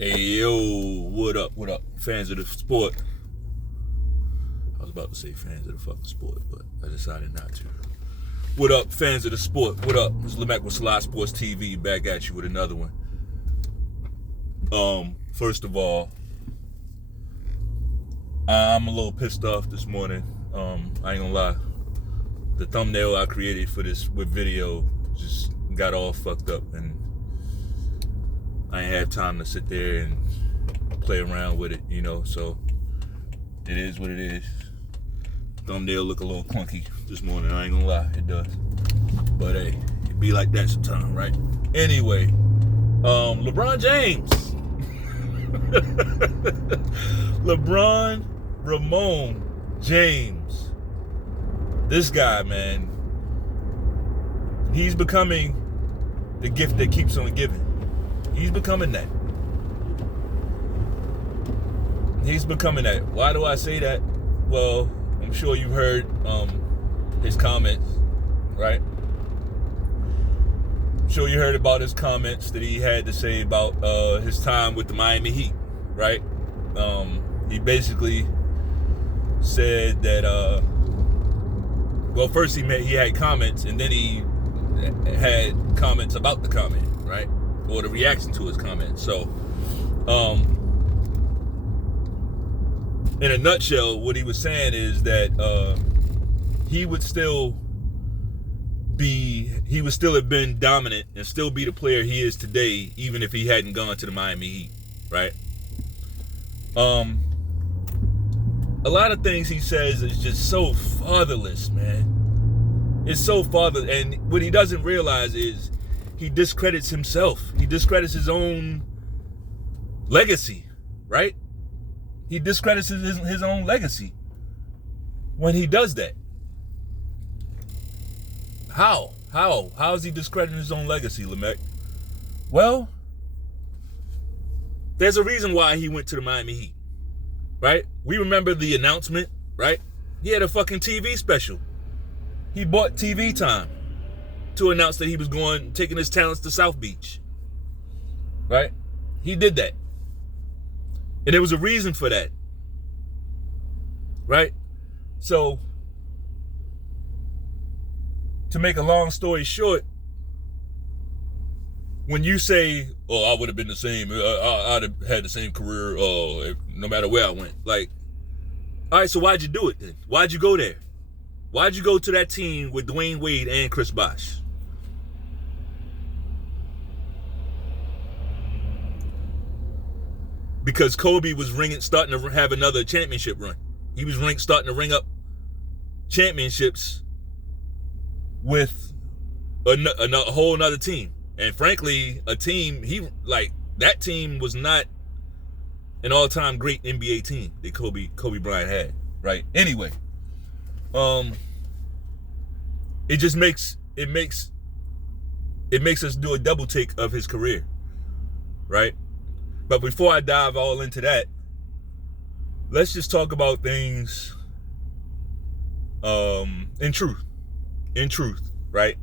Hey yo, what up? What up, fans of the sport? I was about to say fans of the fucking sport, but I decided not to. What up, fans of the sport? What up? This is Lebron with selahsportstv back at you with another one. First of all, I'm a little pissed off this morning. I ain't gonna lie. The thumbnail I created for this with video just got all fucked up, and I ain't have time to sit there and play around with it, so it is what it is. Thumbnail look a little clunky this morning, I ain't gonna lie, it does. But hey, it be like that sometimes, right? Anyway, LeBron James. LeBron Ramon James. This guy, man, he's becoming the gift that keeps on giving. He's becoming that. He's becoming that. Why do I say that? Well, I'm sure you've heard his comments, right? I'm sure you heard about his comments that he had to say about his time with the Miami Heat, right? He basically said that, well, first he had comments, and then he had comments about the comment, right? Or the reaction to his comment. So, in a nutshell, what he was saying is that he would still have been dominant and still be the player he is today, even if he hadn't gone to the Miami Heat, right? A lot of things he says is just so fatherless, man. It's so fatherless, and what he doesn't realize is he discredits himself. He discredits his own legacy, right? He discredits his own legacy when he does that. How? How is he discrediting his own legacy, Lamech? Well, there's a reason why he went to the Miami Heat, right? We remember the announcement, right? He had a fucking TV special. He bought TV time to announce that he was taking his talents to South Beach, right? He did that. And there was a reason for that, right? So, to make a long story short, when you say, oh, I would have been the same, I'd have had the same career no matter where I went. Like, all right, so why'd you do it then? Why'd you go there? Why'd you go to that team with Dwayne Wade and Chris Bosh? Because Kobe was starting to have another championship run. He was starting to ring up championships with a whole nother team. And frankly, that team was not an all-time great NBA team that Kobe Bryant had, right? Anyway, it makes us do a double take of his career, right? But before I dive all into that, let's just talk about things in truth, right?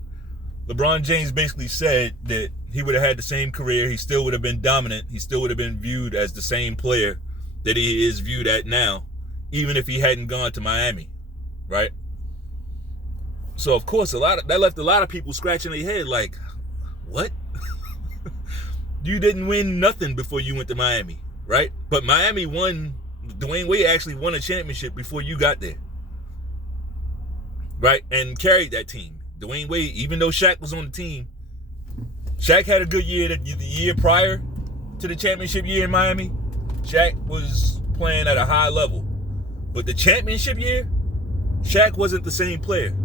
LeBron James basically said that he would have had the same career. He still would have been dominant. He still would have been viewed as the same player that he is viewed at now, even if he hadn't gone to Miami, right? So, of course, that left a lot of people scratching their head like, what? You didn't win nothing before you went to Miami, right? But Miami Dwayne Wade actually won a championship before you got there, right? And carried that team. Dwayne Wade, even though Shaq was on the team, Shaq had a good year the year prior to the championship year in Miami. Shaq was playing at a high level. But the championship year, Shaq wasn't the same player.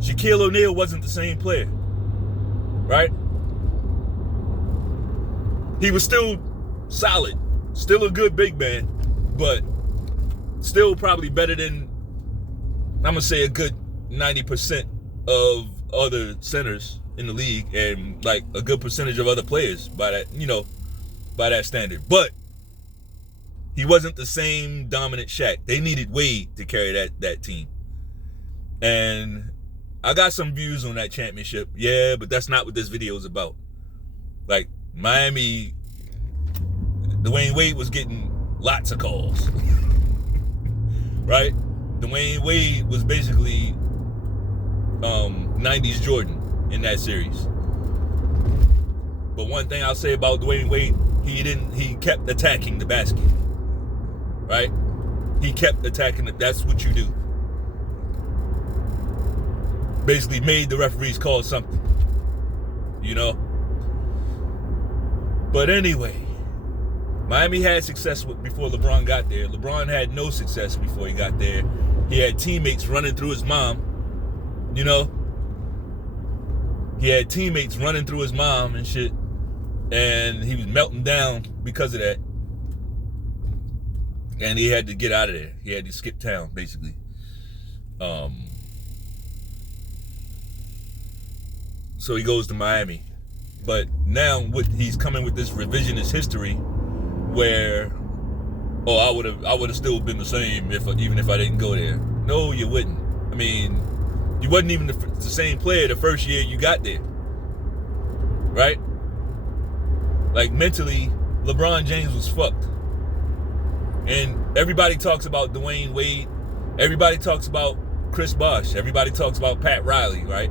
Shaquille O'Neal wasn't the same player, right? He was still solid, still a good big man, but still probably better than, I'm going to say, a good 90% of other centers in the league, and like a good percentage of other players by that standard. But he wasn't the same dominant Shaq. They needed Wade to carry that team. And I got some views on that championship. Yeah, but that's not what this video is about. Like, Miami Dwayne Wade was getting lots of calls, right? Dwayne Wade was basically 90s Jordan in that series. But one thing I'll say about Dwayne Wade, he kept attacking the basket, right? He kept attacking it. That's what you do. Basically made the referees call something, you know? But anyway, Miami had success before LeBron got there. LeBron had no success before he got there. He had teammates running through his mom, you know? He had teammates running through his mom and shit. And he was melting down because of that. And he had to get out of there. He had to skip town, basically. So he goes to Miami. But now he's coming with this revisionist history where, I would have still been the same even if I didn't go there. No, you wouldn't. I mean, you wasn't even the same player the first year you got there. Right? Like, mentally, LeBron James was fucked. And everybody talks about Dwayne Wade. Everybody talks about Chris Bosh. Everybody talks about Pat Riley, right?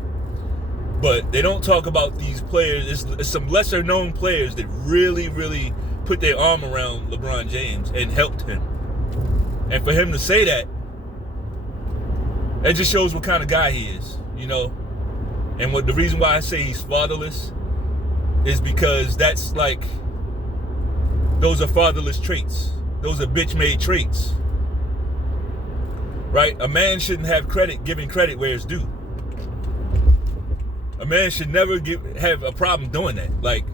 But they don't talk about these players. It's some lesser known players that really, really put their arm around LeBron James and helped him. And for him to say that, it just shows what kind of guy he is, you know? And the reason why I say he's fatherless is because that's like, those are fatherless traits. Those are bitch-made traits. Right? A man shouldn't have giving credit where it's due. A man should never have a problem doing that. Like,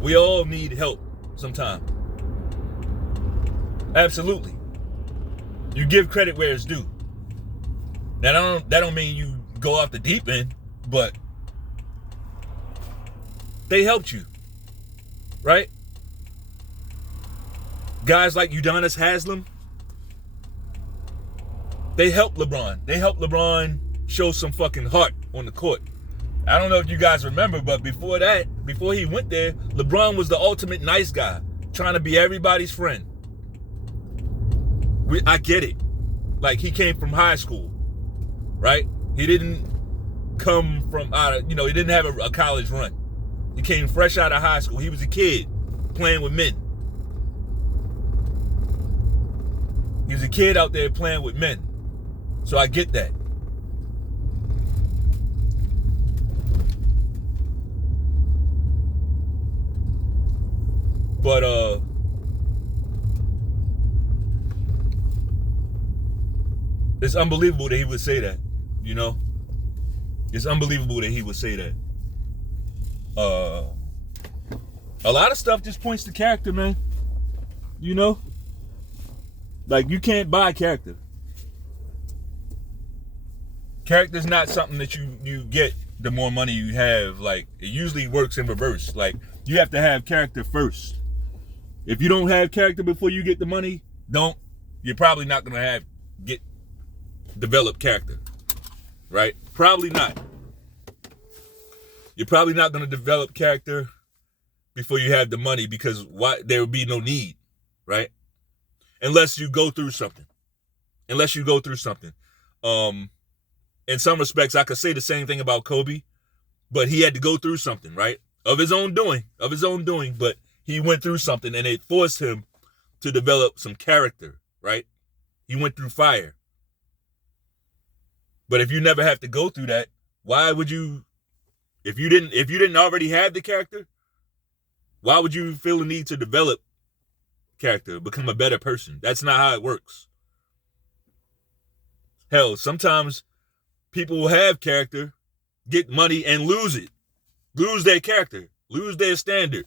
we all need help sometime. Absolutely. You give credit where it's due. Now, that don't mean you go off the deep end, but they helped you, right? Guys like Udonis Haslem, they helped LeBron. They helped LeBron show some fucking heart on the court. I don't know if you guys remember, but before he went there, LeBron was the ultimate nice guy, trying to be everybody's friend. I get it. Like, he came from high school, right? He didn't come from he didn't have a college run. He came fresh out of high school. He was a kid playing with men. He was a kid out there playing with men. So I get that. But it's unbelievable that he would say that, you know? It's unbelievable that he would say that. A lot of stuff just points to character, man. You know? Like, you can't buy character. Character's not something that you get the more money you have. Like, it usually works in reverse. Like, you have to have character first. If you don't have character before you get the money, you're probably not gonna develop character. Right? Probably not. You're probably not gonna develop character before you have the money, because there would be no need, right? Unless you go through something. In some respects, I could say the same thing about Kobe, but he had to go through something, right? Of his own doing, but he went through something and it forced him to develop some character, right? He went through fire. But if you never have to go through that, why would you, if you didn't already have the character, why would you feel the need to develop character, become a better person? That's not how it works. Hell, sometimes people will have character, get money, and lose it. Lose their character, lose their standard,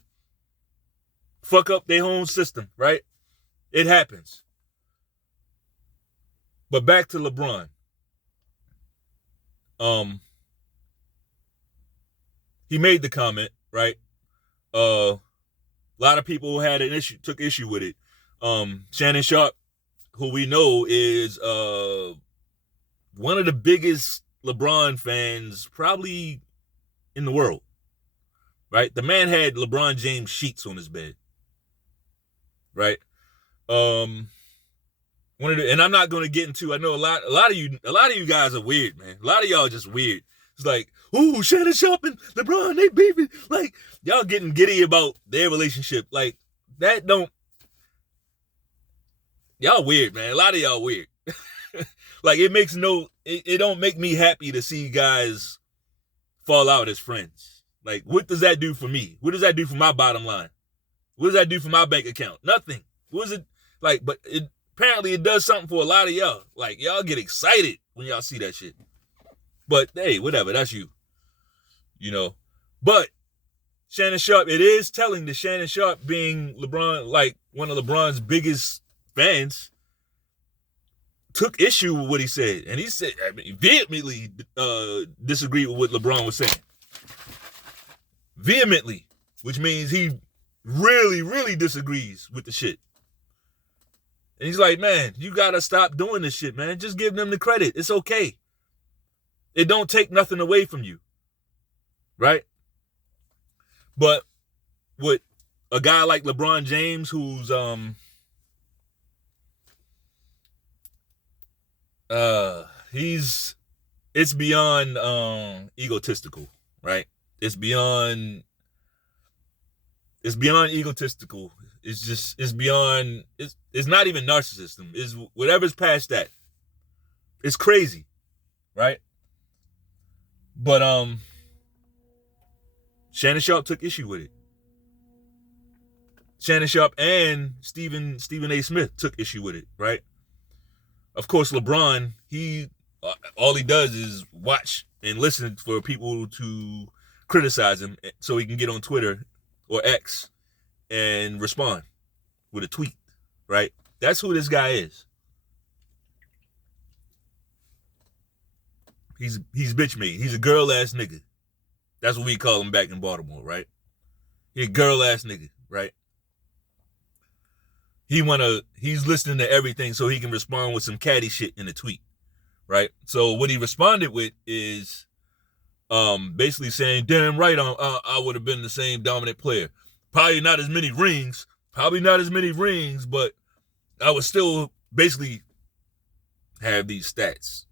fuck up their own system, right? It happens. But back to LeBron. He made the comment, right? A lot of people took issue with it. Shannon Sharp, who we know is one of the biggest LeBron fans probably in the world, right? The man had LeBron James sheets on his bed. right? And I'm not gonna get into. I know a lot of you guys are weird, man. A lot of y'all just weird. It's like, ooh, Shannon Sharpe and LeBron, they beefing. Like, y'all getting giddy about their relationship. Like, that don't. Y'all weird, man. A lot of y'all weird. Like, it don't make me happy to see guys fall out as friends. Like, what does that do for me? What does that do for my bottom line? What does that do for my bank account? Nothing. What is it like? But apparently it does something for a lot of y'all. Like, y'all get excited when y'all see that shit. But hey, whatever, that's you. You know. But Shannon Sharpe, it is telling that Shannon Sharpe, being LeBron, like one of LeBron's biggest fans, took issue with what he said. And he said, vehemently disagreed with what LeBron was saying. Vehemently, which means he really, really disagrees with the shit. And he's like, man, you gotta stop doing this shit, man. Just give them the credit. It's okay. It don't take nothing away from you. Right? But with a guy like LeBron James, who's it's beyond egotistical, right? It's beyond egotistical. It's not even narcissism. It's whatever's past that. It's crazy, right? But Shannon Sharpe took issue with it. Shannon Sharpe and Stephen A. Smith took issue with it, right? Of course, LeBron, all he does is watch and listen for people to criticize him so he can get on Twitter or X and respond with a tweet, right? That's who this guy is. He's bitch made. He's a girl ass nigga. That's what we call him back in Baltimore, right? He's a girl ass nigga, right? He's listening to everything so he can respond with some catty shit in a tweet, right? So what he responded with is basically saying, damn right, I would have been the same dominant player. Probably not as many rings, but I would still basically have these stats.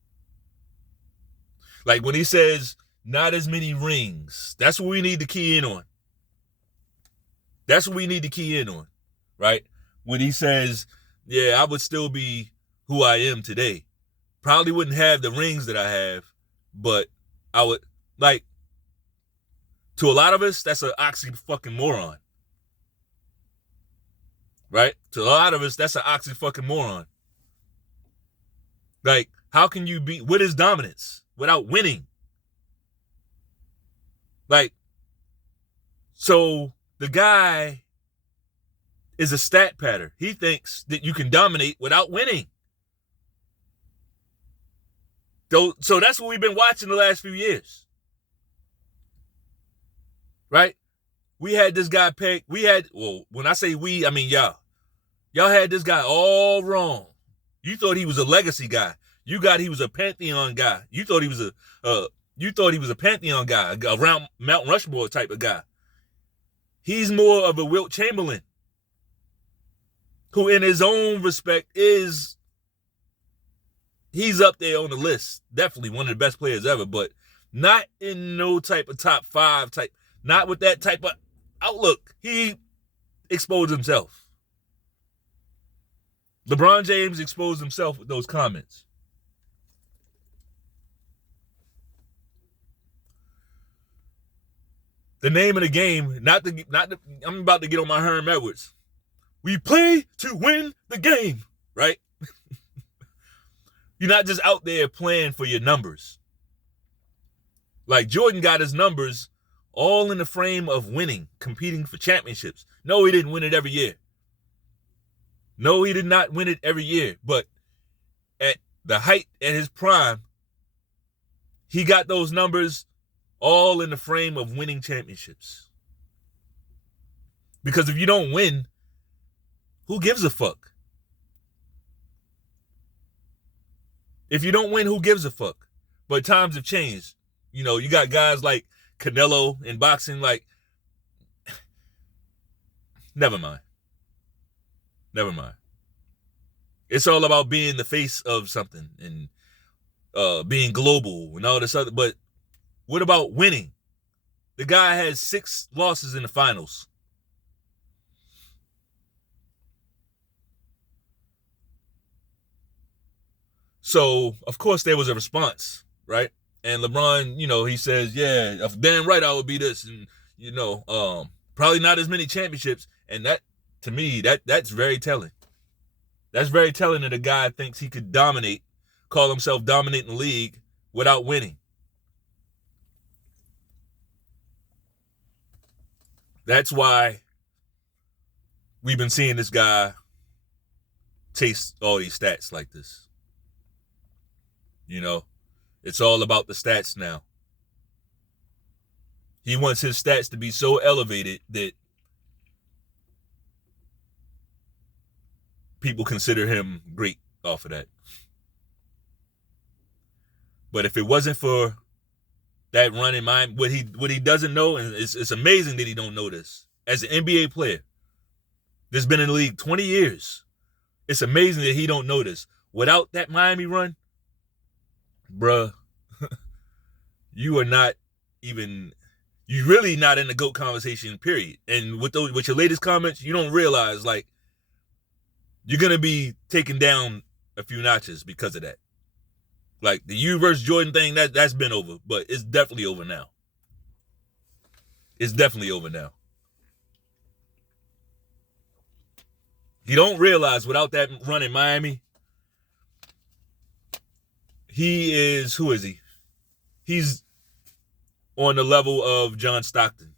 Like when he says not as many rings, that's what we need to key in on. That's what we need to key in on, right? When he says, yeah, I would still be who I am today. Probably wouldn't have the rings that I have, but I would, like, to a lot of us, that's an oxy-fucking-moron. Right? To a lot of us, that's an oxy-fucking-moron. Like, how can you be, what is dominance without winning? Like, so the guy is a stat patter. He thinks that you can dominate without winning. So that's what we've been watching the last few years. Right? We had this guy pegged. When I say we, I mean y'all. Y'all had this guy all wrong. You thought he was a legacy guy. He was a pantheon guy. You thought he was a pantheon guy, around Mount Rushmore type of guy. He's more of a Wilt Chamberlain, who in his own respect he's up there on the list. Definitely one of the best players ever, but not in no type of top 5 type, not with that type of outlook. He exposed himself. LeBron James exposed himself with those comments. The name of the game, I'm about to get on my Herm Edwards. We play to win the game, right? You're not just out there playing for your numbers. Like Jordan got his numbers all in the frame of winning, competing for championships. No, he didn't win it every year. No, he did not win it every year. But at the height, at his prime, he got those numbers all in the frame of winning championships. Because if you don't win, who gives a fuck? If you don't win, who gives a fuck? But times have changed. You know, you got guys like Canelo in boxing, like, never mind. Never mind. It's all about being the face of something and being global and all this other. But what about winning? The guy has 6 losses in the finals. So, of course, there was a response, right? And LeBron, he says, yeah, damn right I would be this. And, probably not as many championships. And that, to me, that's very telling. That's very telling that a guy thinks he could call himself dominating the league without winning. That's why we've been seeing this guy chase all these stats like this. It's all about the stats now. He wants his stats to be so elevated that people consider him great off of that. But if it wasn't for that run in mind, what he doesn't know, and it's amazing that he don't know this, as an NBA player that's been in the league 20 years, it's amazing that he don't know this. Without that Miami run, bruh, you're really not in the GOAT conversation, period. And with your latest comments, you don't realize, like, you're going to be taken down a few notches because of that. Like, the you versus Jordan thing, that's been over, but it's definitely over now. It's definitely over now. You don't realize without that run in Miami, who is he? He's on the level of John Stockton,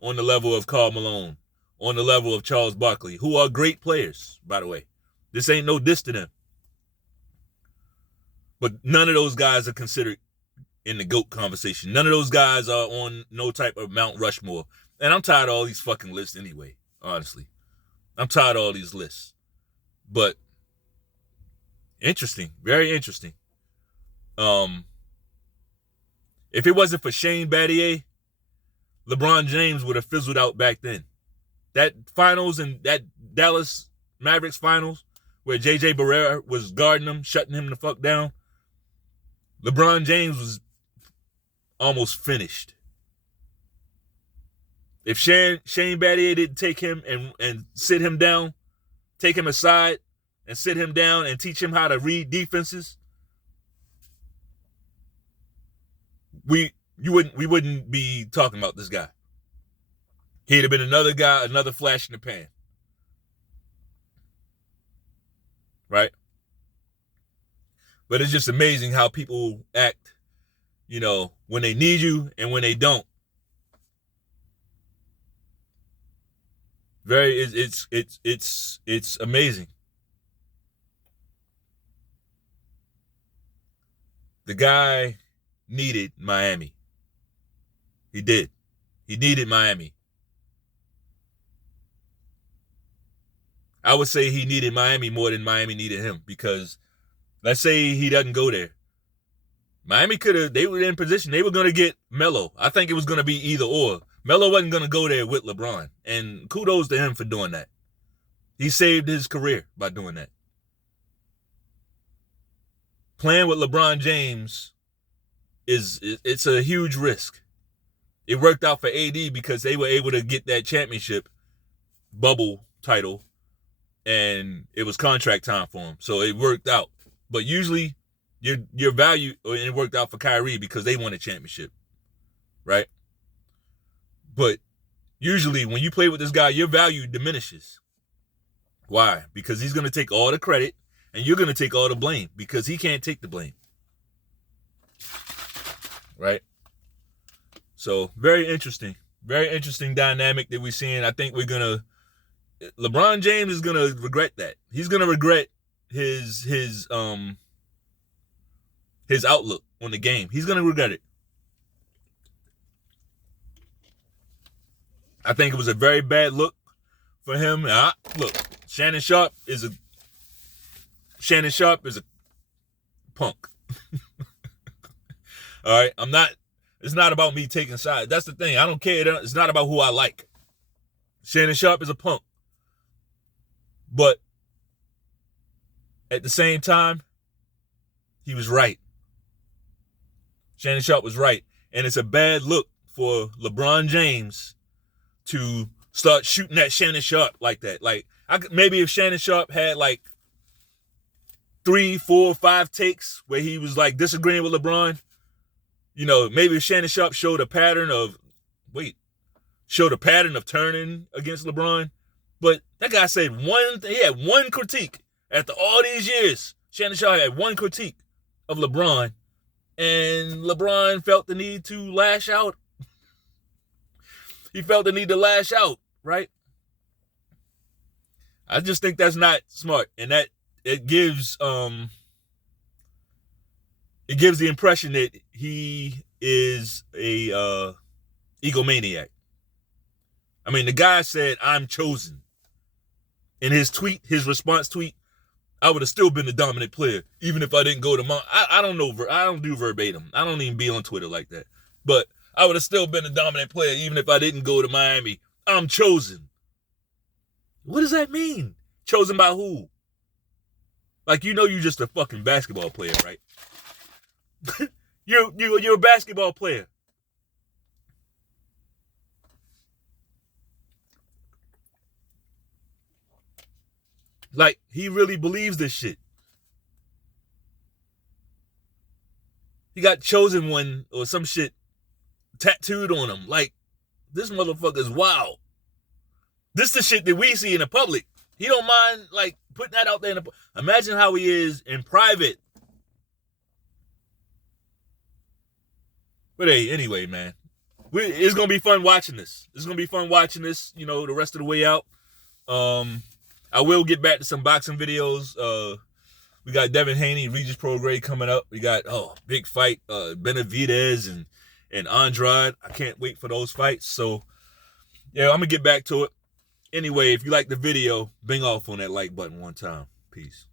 on the level of Karl Malone, on the level of Charles Barkley, who are great players, by the way. This ain't no diss to them. But none of those guys are considered in the GOAT conversation. None of those guys are on no type of Mount Rushmore. And I'm tired of all these fucking lists anyway, honestly. I'm tired of all these lists. But interesting, very interesting. If it wasn't for Shane Battier, LeBron James would have fizzled out back then. That finals and that Dallas Mavericks finals where J.J. Barea was guarding him, shutting him the fuck down, LeBron James was almost finished. If Shane Battier didn't take him and sit him down, take him aside and sit him down and teach him how to read defenses, we wouldn't be talking about this guy. He'd have been another guy, another flash in the pan. Right? But it's just amazing how people act, when they need you and when they don't. It's amazing. The guy needed Miami. He did. He needed Miami. I would say he needed Miami more than Miami needed him, because let's say he doesn't go there. Miami they were in position. They were going to get Melo. I think it was going to be either or. Melo wasn't going to go there with LeBron. And kudos to him for doing that. He saved his career by doing that. Playing with LeBron James it's a huge risk. It worked out for AD because they were able to get that championship bubble title, and it was contract time for him. So it worked out. But usually your value, and it worked out for Kyrie because they won a championship, right? But usually when you play with this guy, your value diminishes. Why? Because he's going to take all the credit and you're going to take all the blame because he can't take the blame. Right? So very interesting dynamic that we're seeing. I think LeBron James is going to regret that. He's going to regret his outlook on the game. He's going to regret it. I think it was a very bad look for him. Look, Shannon Sharp is a punk. All right, it's not about me taking sides. That's the thing. I don't care. It's not about who I like. Shannon Sharp is a punk. But at the same time, he was right. Shannon Sharpe was right. And it's a bad look for LeBron James to start shooting at Shannon Sharpe like that. Like, maybe if Shannon Sharpe had like 3, 4, 5 takes where he was like disagreeing with LeBron, maybe if Shannon Sharpe showed a pattern of turning against LeBron. But that guy said he had one critique after all these years. Shannon Sharpe had one critique of LeBron, and LeBron felt the need to lash out. He felt the need to lash out, right? I just think that's not smart, and that it gives the impression that he is a egomaniac. I mean, the guy said, "I'm chosen." In his response tweet, I would have still been the dominant player, even if I didn't go to I don't know. I don't do verbatim. I don't even be on Twitter like that. But I would have still been the dominant player, even if I didn't go to Miami. I'm chosen. What does that mean? Chosen by who? Like, you're just a fucking basketball player, right? You're a basketball player. Like, he really believes this shit. He got chosen one or some shit tattooed on him. Like, this motherfucker's wild. This is the shit that we see in the public. He don't mind, like, putting that out there. Imagine how he is in private. But hey, anyway, man. It's going to be fun watching this. The rest of the way out. I will get back to some boxing videos. We got Devin Haney, Regis Prograis coming up. We got, big fight, Benavidez and Andrade. I can't wait for those fights. So, yeah, I'm going to get back to it. Anyway, if you like the video, bang off on that like button one time. Peace.